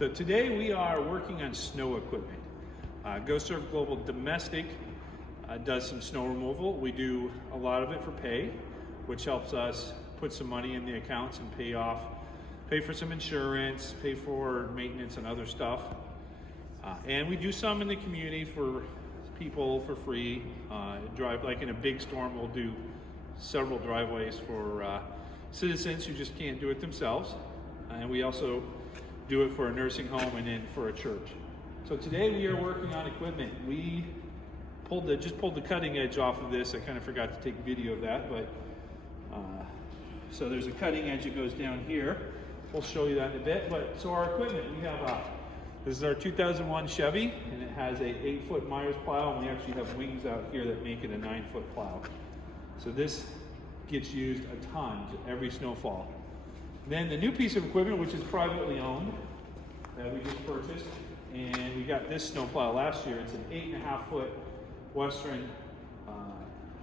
So today we are working on snow equipment. GoServ Global Domestic does some snow removal. We do a lot of it for pay, which helps us put some money in the accounts and pay for some insurance, pay for maintenance and other stuff. And we do some in the community for people for free. Drive, like in a big storm, we'll do several driveways for citizens who just can't do it themselves. And we also do it for a nursing home and then for a church. So today we are working on equipment. We just pulled the cutting edge off of this. I kind of forgot to take video of that, but so there's a cutting edge that goes down here. We'll show you that in a bit. But so our equipment, we have this is our 2001 Chevy, and it has a 8-foot Meyers plow, and we actually have wings out here that make it a 9-foot plow. So this gets used a ton every snowfall. Then the new piece of equipment, which is privately owned, that we just purchased, and we got this snow plow last year. It's an 8.5-foot Western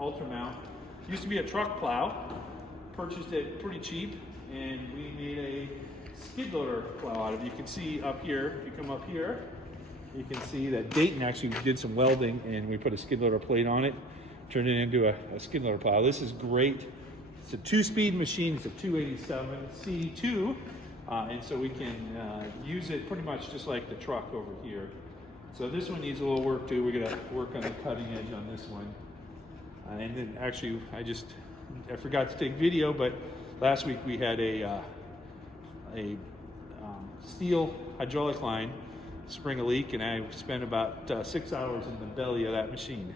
Ultra Mount. Used to be a truck plow. Purchased it pretty cheap, and we made a skid loader plow out of it. You can see up here, if you come up here, you can see that Dayton actually did some welding, and we put a skid loader plate on it, turned it into a skid loader plow. This is great. It's a 2-speed machine. It's a 287C2, and so we can use it pretty much just like the truck over here. So this one needs a little work too. We're gonna work on the cutting edge on this one. And then actually, I forgot to take video, but last week we had a steel hydraulic line spring a leak, and I spent about 6 hours in the belly of that machine.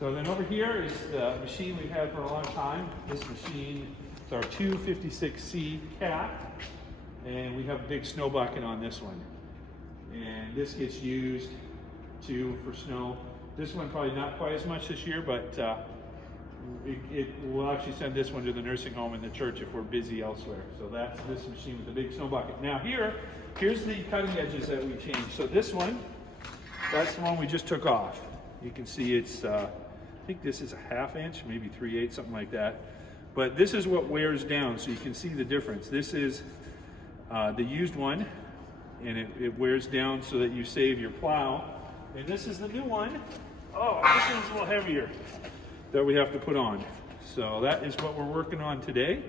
So then over here is the machine we've had for a long time. This machine is our 256C cat, and we have a big snow bucket on this one. And this gets used for snow. This one probably not quite as much this year, but we'll actually send this one to the nursing home and the church if we're busy elsewhere. So that's this machine with the big snow bucket. Now here's the cutting edges that we changed. So this one, that's the one we just took off. You can see it's, I think this is a 1/2 inch, maybe 3/8, something like that. But this is what wears down, so you can see the difference. This is the used one, and it wears down so that you save your plow. And this is the new one. Oh, this one's a little heavier that we have to put on. So that is what we're working on today.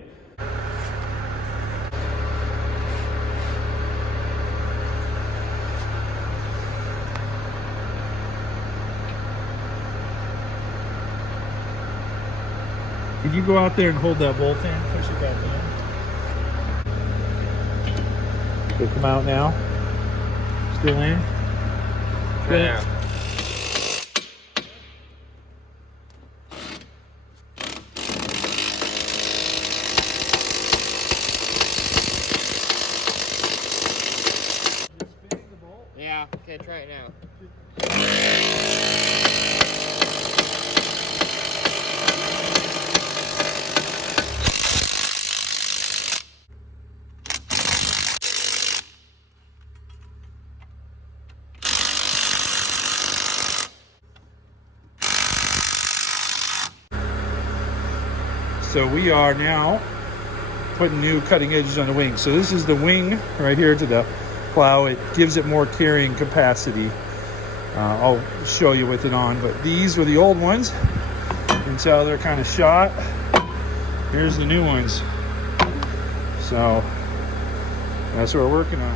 Can you go out there and hold that bolt in? Push it back in. They come out now. Still in? Yeah. Yeah, okay, try it now. So we are now putting new cutting edges on the wing. So this is the wing right here to the plow. It gives it more carrying capacity. I'll show you with it on, but these were the old ones. You can tell they're kind of shot. Here's the new ones. So that's what we're working on.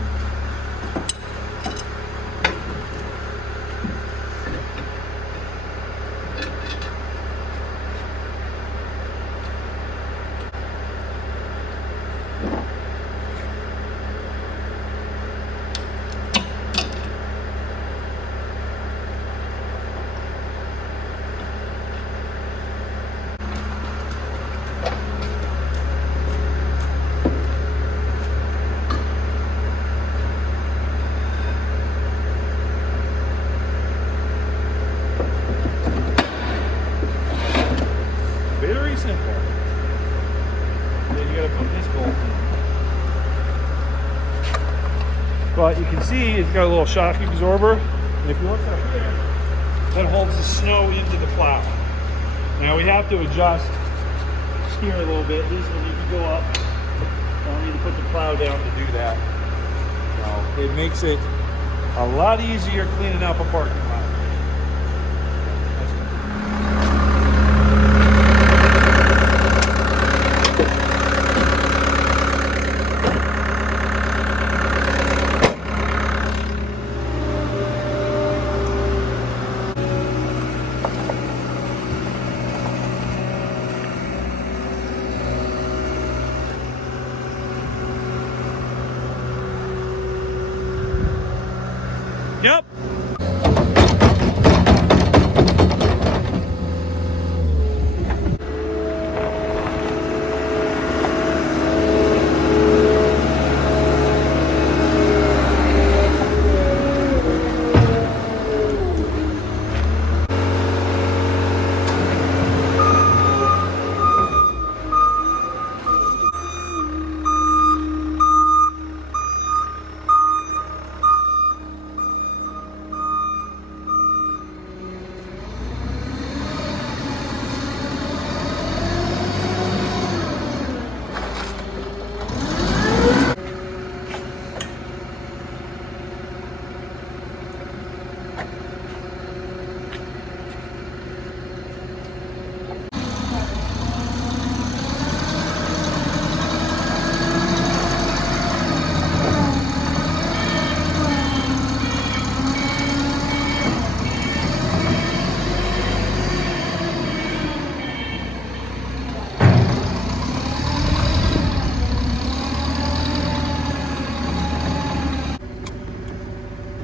Very simple. Then you gotta put this bolt in. But you can see it's got a little shock absorber. And if you look up here, that holds the snow into the plow. Now we have to adjust here a little bit. This one you can go up. I'll need to put the plow down to do that. So it makes it a lot easier cleaning up a parking lot. Yep.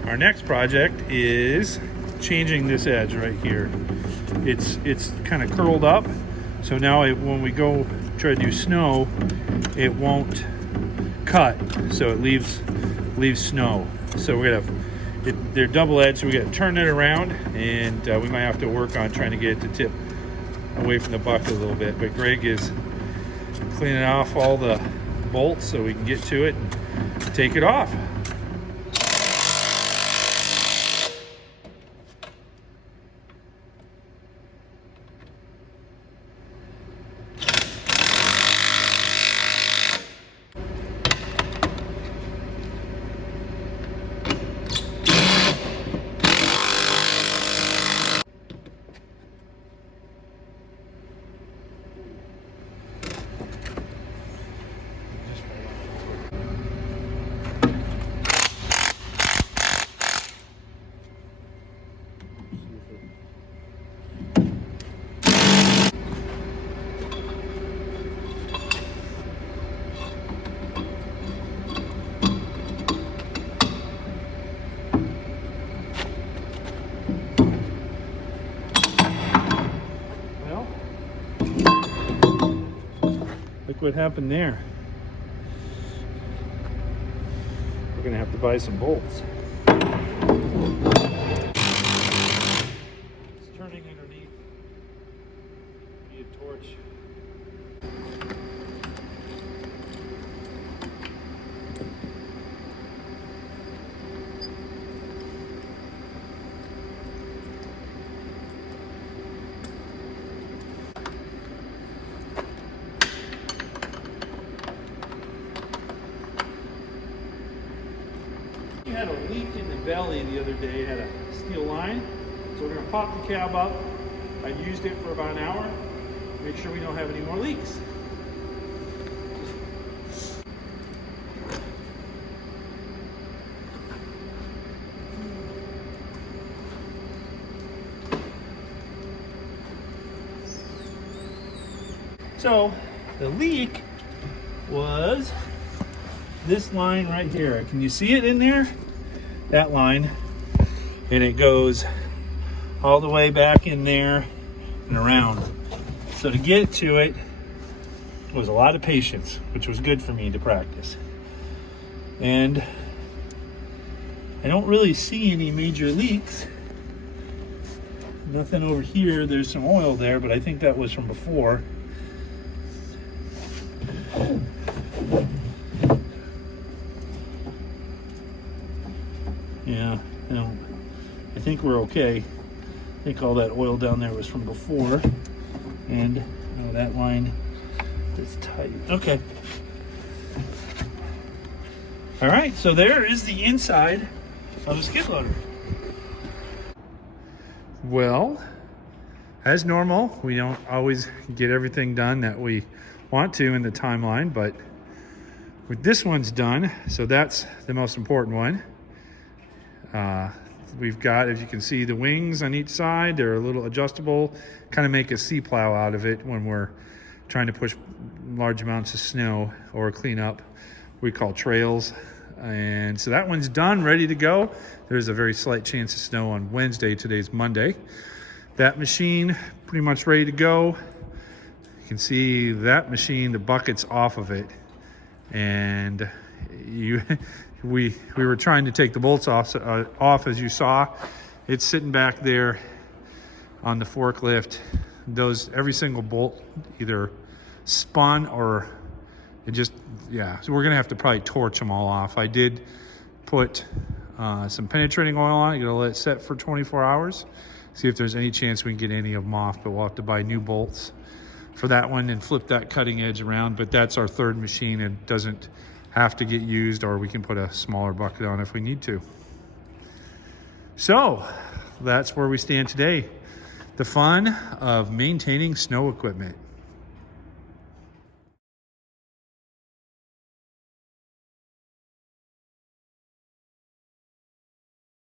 Our next project is changing this edge right here. It's kind of curled up, so now when we go try to do snow, it won't cut, so it leaves snow. So we're gonna they're double edged, so we gotta turn it around, and we might have to work on trying to get it to tip away from the bucket a little bit. But Greg is cleaning off all the bolts so we can get to it and take it off. Look what happened there. We're gonna have to buy some bolts. It's turning underneath. Need a torch. We had a leak in the belly the other day. It had a steel line, so we're going to pop the cab up. I've used it for about an hour. Make sure we don't have any more leaks. So the leak was this line right here. Can you see it in there? That line. And it goes all the way back in there and around. So to get to it was a lot of patience, which was good for me to practice. And I don't really see any major leaks. Nothing over here. There's some oil there, but I think that was from before. Yeah, no, I think we're okay. I think all that oil down there was from before. And oh, that line is tight. Okay. All right, so there is the inside of the skid loader. Well, as normal, we don't always get everything done that we want to in the timeline, but with this one's done, so that's the most important one. We've got, as you can see, the wings on each side. They're a little adjustable, kind of make a C-plow out of it when we're trying to push large amounts of snow or clean up we call trails. And so that one's done, ready to go. There's a very slight chance of snow on Wednesday. Today's Monday. That machine pretty much ready to go. You can see that machine, the bucket's off of it. And we were trying to take the bolts off as you saw. It's sitting back there on the forklift. Every single bolt either spun or it just, yeah. So we're gonna have to probably torch them all off. I did put some penetrating oil on it. You're gonna let it set for 24 hours. See if there's any chance we can get any of them off, but we'll have to buy new bolts for that one and flip that cutting edge around. But that's our third machine. It doesn't have to get used, or we can put a smaller bucket on if we need to. So that's where we stand today. The fun of maintaining snow equipment.